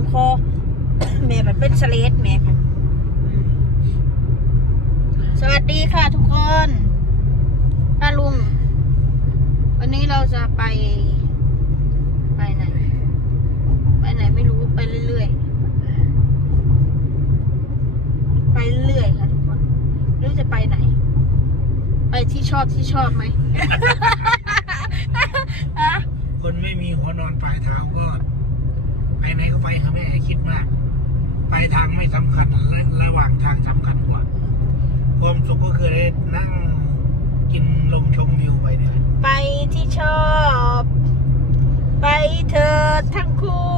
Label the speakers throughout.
Speaker 1: งคอแม่มันเป็นสเลดแม่สวัสดีค่ะทุกคนป้าลุง วันนี้เราจะไป ไปไหน ไปไหนไม่รู้ไปเรื่อยๆ ไปเรื่อยค่ะทุกคนไม่รู้จะไปไหน ไปที่ชอบที่ชอบไหม
Speaker 2: คนไม่มีหัวนอนปลายเท้าก็ ไปไหนก็ไปค่ะแม่คิดมากปลายทางไม่สำคัญและระหว่างทางสำคัญกว่าความสุขก็คือได้นั่งกินลมชมวิวไปเนี่ย
Speaker 1: ไปที่ชอบ ไปเธอทั้งคู่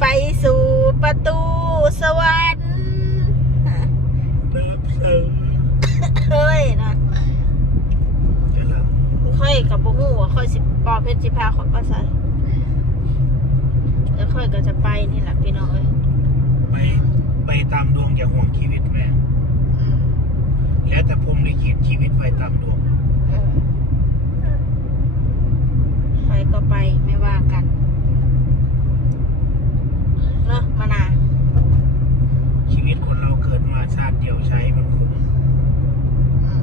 Speaker 1: ไปสู่ประตูสวรรค์
Speaker 2: เลิฟเซิร์ฟ
Speaker 1: เฮ้ยนะ
Speaker 2: เดี๋ยวเรา
Speaker 1: ค่อยกับบุหูว่าค่อยสิปอเพชรจิพาขอยก็ใส่แล้ วค่อยก็จะไปนี่แหละพี่น้องเอ้ย
Speaker 2: ไปไปตามดวงอย่าห่วงชีวิตแม่
Speaker 1: อืม
Speaker 2: แล้วแต่ผมลิขิตชีวิตไปตามดวง
Speaker 1: เออไปก็ไปไม่ว่ากันเนาะมานา
Speaker 2: ชีวิตคนเราเกิดมาชาติเดียวใช้มันคุ้ม
Speaker 1: อืม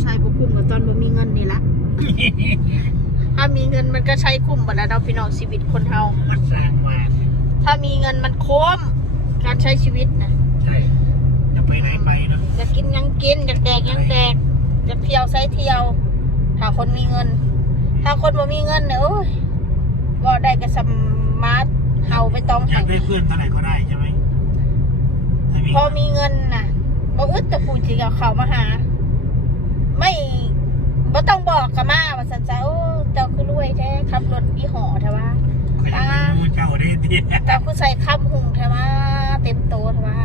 Speaker 1: ใช่บุคุ้มกับตอนบ่มีเงินนี่ละ ถ้ามีเงินมัน ก็ใช้คุ้มหมดแล้วเนาะพี่น้องชีวิตคนเฮา
Speaker 2: มันสร้างมา
Speaker 1: ถ้ามีเงินมันคุ้มการใช้ชีวิตนะ
Speaker 2: ใช่จะไปไหนไปเนาะ
Speaker 1: จะกินยังกินอยากแดกยังแดกจะเที่ยวไซเที่ยว ถ้าคนมีเงิน ถ้าคนบ่มีเงินเนี่ยโอ้ยบ่ได้ก็สมาร์ทเฮาไปต้อง
Speaker 2: อยา
Speaker 1: ให้
Speaker 2: กได้เพื่อนเท่าไหร่ก็ได้ใช่ไหมถ้ามี
Speaker 1: พอมีเงินน่ะบ่อึดแต่ผู้ที่เอาเขามาหา ไม่บ่ต้องบอกกับมาว่าซั่นซะโอ้เจ้าคือรวยแท้ขับรถยี่ ห้อแท้ว่า
Speaker 2: ใครจะไปรู้เจ้าได้ดี
Speaker 1: เจ้าคือใส่คำหุงแท้ว่าเต็มโตแท้ว่า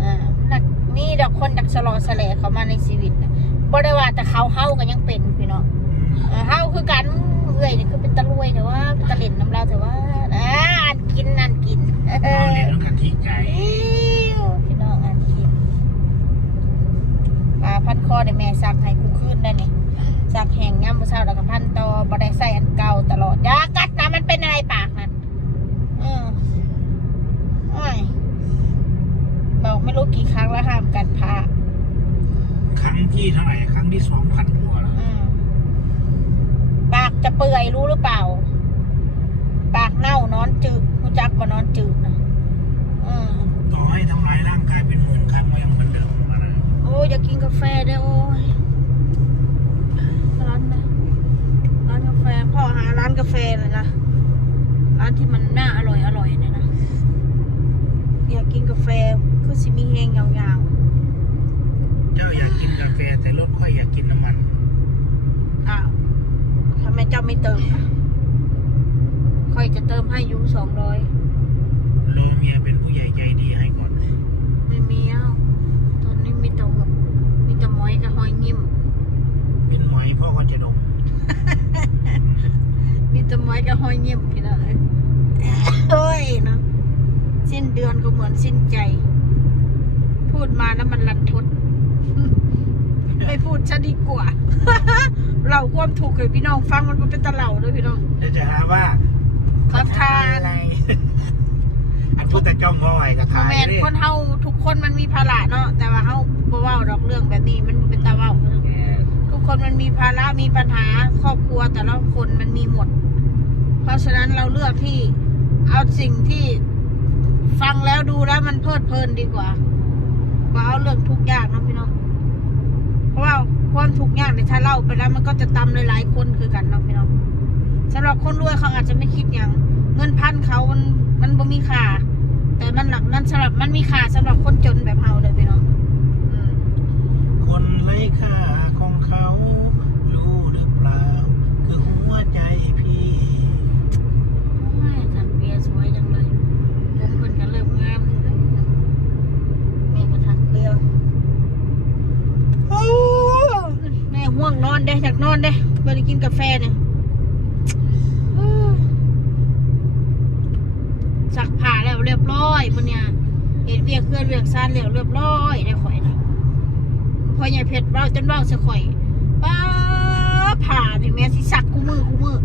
Speaker 1: อ่านักมีดอกคนดักสลอแสลเข้ามาในชีวิตน่ะบ่ได้ว่าแต่เขาเฮาก็ยังเป็นพี่น้องเออเฮาคือกันเอื่อยนี่คือเป็นตะลุยแต่ว่าเป็นตะเล่นน้ำลายแต่ว่าอ่าอ่านกินอ่านกินเอ
Speaker 2: เรา
Speaker 1: อ
Speaker 2: เรียนรู้กันที่ใจ
Speaker 1: อิ๊วพี่น้องอ่านกินปลาพันคอได้แม่ซักให้กูขึ้นได้นี่ ซักแห้งย่ำมื้อเช้าแล้วก็พันต่อบ่ได้ใส่อันเก่าตลอดอยากัดนะมันเป็นอะไรปากนั่นเออโอ้ยบอกไม่รู้กี่ครั้งแล้วห้ามกัดผ้า
Speaker 2: ครั้งที่เท่าไหร่ครั้งที่สองพันกว่าแล้ว
Speaker 1: อืมปากจะเปื่อยรู้หรือเปล่า ปากเน่านอนจืดรู้จักว่านอนจืดนะอืม
Speaker 2: ต่อให้ทำลายร่างกายเป็นหมื่นครั้งก็ยังเหมือนเดิมนะ
Speaker 1: โอ้ยอยากกินกาแฟได้โอ้ยร้านนะร้านกา แฟพ่อหาร้านกาแฟเลยนะร้านที่มันน่าอร่อยอร่อยเนี่ยนะอยากกินกาแฟคือสิมีแห้งยาว
Speaker 2: เจ้าอยากกินกาแฟแต่รถค่อยอยากกินน้ำมัน
Speaker 1: ๆอ้าวทำไมเจ้าไม่เติมอะค่อยจะเติมให้อยูสองร้อย
Speaker 2: โลเมียเป็นผู้ใหญ่ใจดีให้ก่อน
Speaker 1: ไม่มีอะตอนนี้มีแต่หมมีแต่หมอยกับหอยยิ้ม
Speaker 2: เป็นหมอยพ่อก็จะดม
Speaker 1: มีแต่หมอยกับหอยยิ้มพี่น้องเอ้ยโอ้ยเนาะสิ้นเดือนก็เหมือนสิ้นใจ พูดมาแล้วมันรันทด ไม่พูดจะดีกว่า เราความถูกให้พี่น้องฟังมันบ่เป็นตะเหล่าด้วยพี่น้อง
Speaker 2: เดี๋ยวจะหาว่า
Speaker 1: ขอทาน
Speaker 2: อะไรอันพูดแต่จ้องว่าไหวกับทาย
Speaker 1: แมน
Speaker 2: เลย
Speaker 1: คนเฮาทุกคนมันมีภาระเนาะแต่ว่าเฮาบ่เว้าดอกเรื่องแบบนี้มันบ่เป็นตาเว้าเนาะ
Speaker 2: เออ
Speaker 1: ทุกคนมันมีภาระมีปัญหาครอบครัวแต่ละคนมันมีหมด เพราะฉะนั้นเราเลือกที่เอาสิ่งที่ฟังแล้วดูแล้วมันเพลิดเพลินดีกว่าว่าเอาเรื่องทุกอย่างเนาะพี่น้อง เพราะว่าความทุกอย่างเนี่ยถ้าเล่าไปแล้วมันก็จะตำหลายๆคนคือกันเนาะพี่น้องสำหรับคนรวยเขาอาจจะไม่คิดอย่าง เงินพันเขามันมันบ่มีค่าแต่มันหลักนั้นสำหรับมันมีค่าสำหรับคนจนแบบเฮาเลยพี่น้อง
Speaker 2: คนไร้ค่าของเขา รู้หรือเปล่า คือหัวใจพี่
Speaker 1: โอ้ยถังเบียร์สวยจังเลยผมเพิ่นก็เริ่มงามเลยนะแม่ก็ถักเบียร์แม่ห่วงนอนเด้อยากนอนเด้บ่ได้กินกาแฟเนี่ยโอ้ยซักผ้าแล้วเรียบร้อยมื้อเนี่ยเฮ็ดเวียกเคลื่อนเวียกซ่านแล้วเรียบร้อยได้ข่อยนะพ่อใหญ่เพชรเว้าจนเว้าซะข่อยป๊าผ่านี่แม่สิสักกูมือกูมือ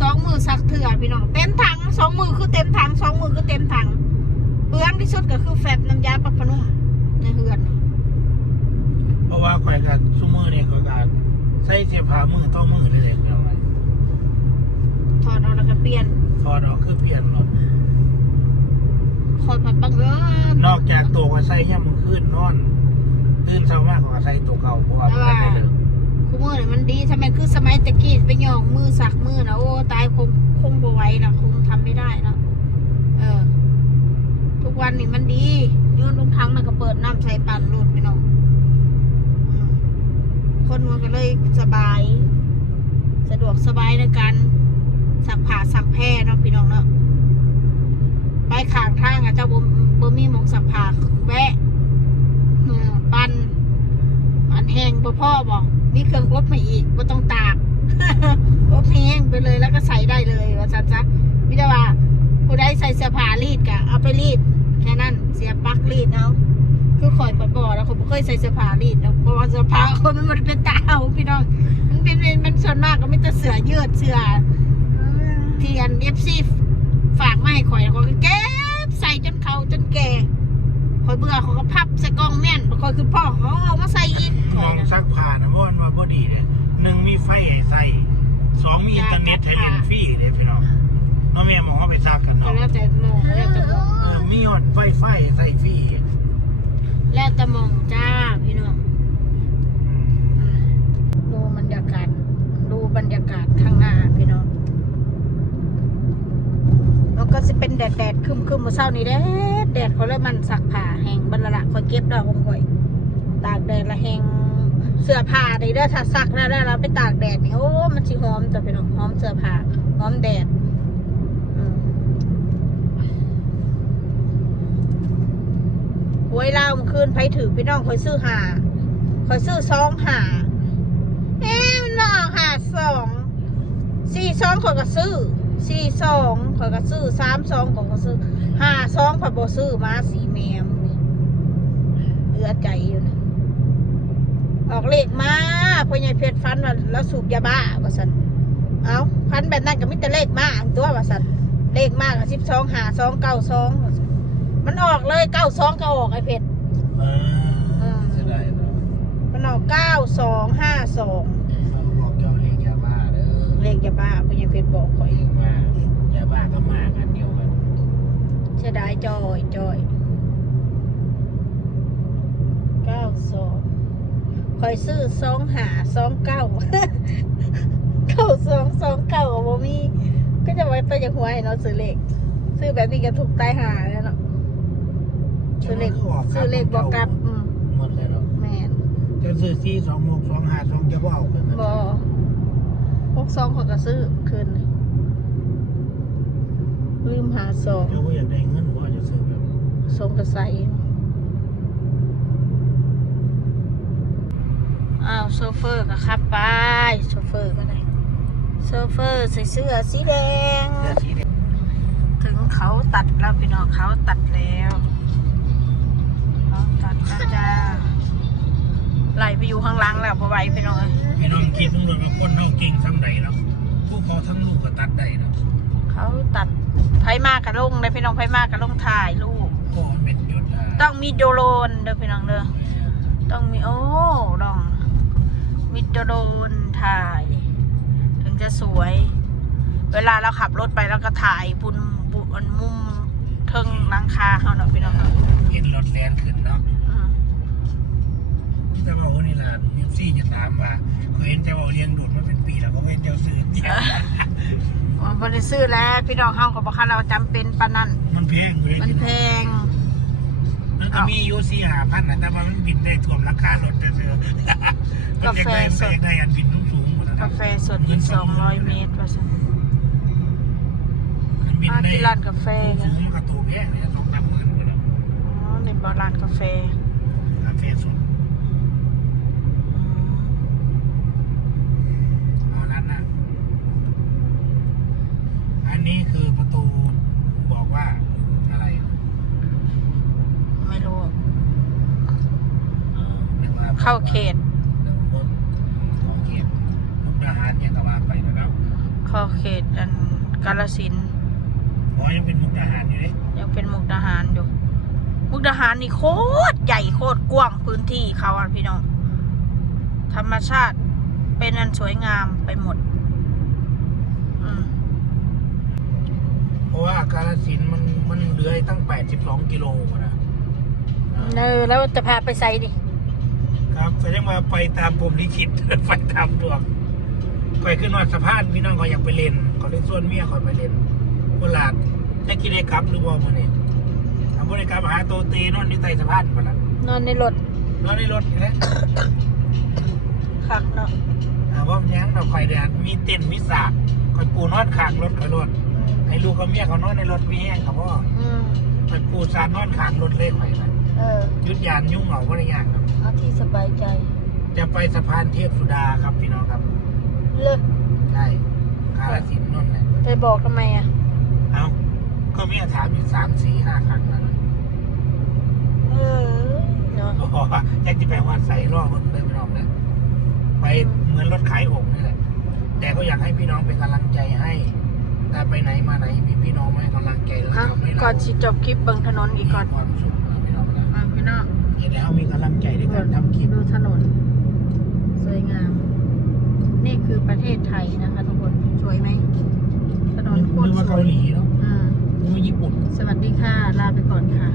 Speaker 1: สองมือสักเถื่อพี่น้องเต็มถังสองมือคือเต็มถังสองมือคือเต็มถังเปลืองที่สุดก็คือแฟบน้ำยาปรับผ้านุ่มในเฮือน
Speaker 2: เพราะว่าข่อยกับซุมือเนี่ยข่อยกับ ใส่เสียผ้ามือต่อมือเลยเลยพี่น้อง
Speaker 1: ถอดออกแล้วก็เปลี่ยน
Speaker 2: ถอดออกคือเปลี่ยนรถ
Speaker 1: คอยผัดบังเอิญ
Speaker 2: นอกจากตัวก็ใส่ย่ำมือขึ้นนอน ตื่นเช้ามากก็ใส่ตัวเก่าเพราะว่ามันได้เลย
Speaker 1: กูมือนี่มันดีทำไมคือสมัยตะกี้ไปหยองมือสักมือนะโอ้ตายคงคงบ่ไหวนะคงทำไม่ได้นะเออ ทุกวันนี่มันดี ยื่นลงทังมันก็เปิดน้ำใส่ปั่นรูดพี่น้องอืม คนมันก็เลยสบาย สะดวกสบายในการสักผ่าสักแพร่เนาะพี่น้องเนาะไปขางทางอะเจ้าบ่บ่มีมองสักผ่าแวะปั่นอันแห้งบ่พ่อบอกมีเครื่องอบมาอีกบ่ต้องตากอบแห้งไปเลยแล้วก็ใส่ได้เลยว่าซัจ๊ะมิแต่ว่าผู้ใดใส่เสื้อผ้ารีดกะเอาไปรีดแค่นั้นเสียบปลั๊กรีดเอา คือข่อยปบ่อแล้วผมเคยใส่เสื้อผ้ารีดเนาะเพราะว่าเสื้อผ้าคนมันบ่ได้เป็นตาเอาพี่น้องมันเป็นเป็นมันส่วนมากก็ไม่แต่เสื้อยืดเสื้อเทียนเอฟซีฝากมาให้ข่อยข่อยก็เก็บใส่จนเขาจนแก่ข่อยเบื่อเขาก็พับใส่กล่องแม่นข่อยคือพ่อเขาเอามาใส่อีก
Speaker 2: มองซักผ้านะเพราะมันว่าบ่ดีเนี่ยหนึ่งมีไฟให้ใส่สองมีอินเทอร์เน็ตให้เล่นฟรีเลยพี่น้องน้องแม่มองว่าไปซักกัน
Speaker 1: ก็
Speaker 2: เนาะ
Speaker 1: แล้วแต่มองแล้วแต่มอง
Speaker 2: เออมีหอดไฟไฟใส่ฟรี
Speaker 1: แล้วแต่มองจ้าพี่น้องดูบรรยากาศ ดูบรรยากาศข้างหน้าพี่น้องแล้วก็จะเป็นแดดแดดคึมคึมเมื่อเช้านี้แดดแดดเขาเลยมันสักผ้าแห้งบรรละคอยเก็บดอกองข่อยตากแดดละแห้งเสื้อผ้าได้เด้อถ้าซักแล้วได้เราไปตากแดดนี่โอ้มันสิหอมจ้ะพี่น้องหอมเสื้อผ้าหอมแดดอืม หวยลาวเมื่อคืนไผถือพี่น้องคอยซื้อหาคอยซื้อซองหาเอ๊ะมันมาออกหาสองสี่สองข่อยก็ซื้อสี่สองข่อยก็ซื้อสามสองขอยก็ซื้อห้าสองข่อยบ่ซื้อมาสีแมมนี่เหลือใจอยู่นะออกเลขมาพ่อใหญ่เพชรฟันว่าแล้วสูบยาบ้าว่าสันเอาฟันแบบนั้นก็มิแต่เลขมาตัวว่าสันเลขมากสิบสองหาสองเก้าสองว่าซั่น มันออกเลยเก้าสองก็ออกไอ้เพชร
Speaker 2: เอ
Speaker 1: อื
Speaker 2: อ
Speaker 1: ม
Speaker 2: จะได้เนาะ
Speaker 1: มันออกเก้าสองห้าสอง
Speaker 2: เขาบอกเจ้าเรียกยาบ้าเด้อ
Speaker 1: เลขยาบ้าพ่อใหญ่เพชรบอกข่อย
Speaker 2: เรียกมายาบ้าก็มากอันเดียวกัน
Speaker 1: เสียดายจอยจอยเก้าสองคอยซื้อสองหาสองเก้าเก้าสองสองเก้าโมมีก็จะไว้ไปจากหัวให้เนาะซื้อเลขซื้อแบบนี้ก็ถูกตายหาแล้วเนาะ ซื้อเลขซื้อเลขบอกกลับอืม
Speaker 2: หมดเลยเนาะ
Speaker 1: แมน
Speaker 2: จะซื้อซีสองหกสองห้าสองจะบ่เอาขึ้น
Speaker 1: บอพวกสองเขาก็ซื้อคืนนี่ลืมหาสอง
Speaker 2: เจ้าก็อยากได้เงินว่าจะซื้อแบบนั้น
Speaker 1: สองกระใสอ้าวโซเฟอร์ก็ขับไปโซเฟอร์ก็ได้โซเฟอร์ใส่เสื้อสีแดง
Speaker 2: เสื้อสีแดง
Speaker 1: ถึงเขาตัดแล้วพี่น้องเขาตัดแล้วเขาตัดแล้ว จ้าไหลไปอยู่ข้างหล่างแล้วพอไหวพี่น้องเอ้ย
Speaker 2: พี่น้องคิดตำรวจว่าคนเฮาเก่งซ้ำใดเนาะพวกเขาทั้งลูกก็ตัดได้เนาะ
Speaker 1: เขาตัดไผมากกับลงเลยพี่น้องไผมากกับลงถ่ายรูป
Speaker 2: พ่อเม็ดหยุดอะ
Speaker 1: ต้องมีโดโรนเด้อพี่น้องเด้อต้องมีโอ้ลองมีโดโรนถ่าย ถึงจะสวย เวลาเราขับรถไปแล้วก็ถ่ายบุญบุญมุมเทิงหลังคาเขาเนาะพี่น้องเนาะ
Speaker 2: เห็นรถแลนขึ้นเนาะ
Speaker 1: อืม
Speaker 2: แต่ว่าโอ้นี่ล่ะมิวซี่จะตามว่าเขาเห็นเจ้าเอาเลี้ยงดูดมาเป็นปีแล้วเขาเห็นเจ้าซื้อเจ้า
Speaker 1: มันบริซื้อแล้ว พี่น้องเฮาก็บอกว่าเราจำเป็นปานนั้น
Speaker 2: มันแพงเลย
Speaker 1: มันแพง
Speaker 2: มันก็มีอยูซี่หาพันนะแต่ว่ามันบินได้ท่วมราคารถจะซื้อมันอยากได้มันอยากได้อันบินสูงๆหมดนะค
Speaker 1: กา
Speaker 2: รับ
Speaker 1: แฟสดอีกสองร้อยเมตรว่าซั่น
Speaker 2: มันบิน
Speaker 1: มา
Speaker 2: ได้
Speaker 1: ที่ร้านกาแฟ
Speaker 2: สู
Speaker 1: กัน
Speaker 2: งกระตูแพงเนี่ยสองสามหมื่นนะ
Speaker 1: อ๋อในบ่อร้านกาแฟ
Speaker 2: กาแฟสดเอานั้นนะอั นนี้คือประตูบอกว่าอะไร
Speaker 1: ไม่รู้
Speaker 2: เออนึกว่า
Speaker 1: เข้าเขต
Speaker 2: เข้าเขตมุกดาหาร
Speaker 1: อเขตอันกาลสินธุ์
Speaker 2: อ๋อยังเป็นมุกดาหารอยู่เลย
Speaker 1: ยังเป็นมุกดาหารอยู่ มุกดาหารนี่โคตรใหญ่โคตรกว้างพื้นที่เขาอะพี่น้อง ธรรมชาติเป็นอันสวยงามไปหมด อืม
Speaker 2: เพ ราะว่ากาลสินธุ์มันมันเหลือตั้ง 82 กิโลนะ
Speaker 1: เออแล้วจะพาไปไซดิ
Speaker 2: ครับแต่ยังมาไปตามผมลิขิต ไปตามดวงไปขึ้นวัดสะพานพี่น้องก็อยากไปเล่นก็เลยส่วนเมียเขาไปเล่นโบราณได้กินได้กลับหรือบ่มาเนี่ยทำบริการหาโตเตนอนอยู่ใต้สะพานมาละ
Speaker 1: นอนในรถ
Speaker 2: นอนในรถนี่แหละ
Speaker 1: คักเนาะ
Speaker 2: ถามว่ามันยังเราคอยแดดมีเต็นท์มีสากคอยปูนอนข้างรถคอยรถ ให้ลูกกับเมียเขานอนในรถมีแห้งครับพ่อ
Speaker 1: อืม
Speaker 2: คอยปูสากนอนข้างรถเลยคอยนะ
Speaker 1: เออ
Speaker 2: ยุดยานยุ่งเหงาก็ได้ยากครับ
Speaker 1: เอาที่สบายใจ
Speaker 2: จะไปสะพานเทพสุดาครับพี่น้องครับ
Speaker 1: เลิก
Speaker 2: ใช่กาลสินธุ์นนท์เนี่ย
Speaker 1: ไปบอกทำไมอะ
Speaker 2: เอาก็เมียถามอยู่สามสี่ห้าครั้งแล้วนะ
Speaker 1: เออเนาะ
Speaker 2: บอกว่าอยากจะไปวัดใส่รอบรถเลยพี่น้องนะไปเหมือนรถขายองค์นี่แหละแต่ก็อยากให้พี่น้องเป็นกำลังใจให้ ถ้าไปไหนมาไหนมีพี่น้องมาห้กำลังใจเรา
Speaker 1: อะ
Speaker 2: ทำใก่เรา
Speaker 1: อนสิจบคลิปเบิ่งถนนอีกก่อน
Speaker 2: วามสุพี่น้องพี่น้องแล้วมีกำลังใจด้วยการทำคลิป
Speaker 1: ดูถ
Speaker 2: นน
Speaker 1: สวยงาม นี่คือประ
Speaker 2: เทศไทยนะคะทุกคนสวยไหมถนนโคตรกว่สวเกายหลีเล้วอ่าญี่ปุ่น สวัสดีค่ะ ลาไปก่อนค่ะ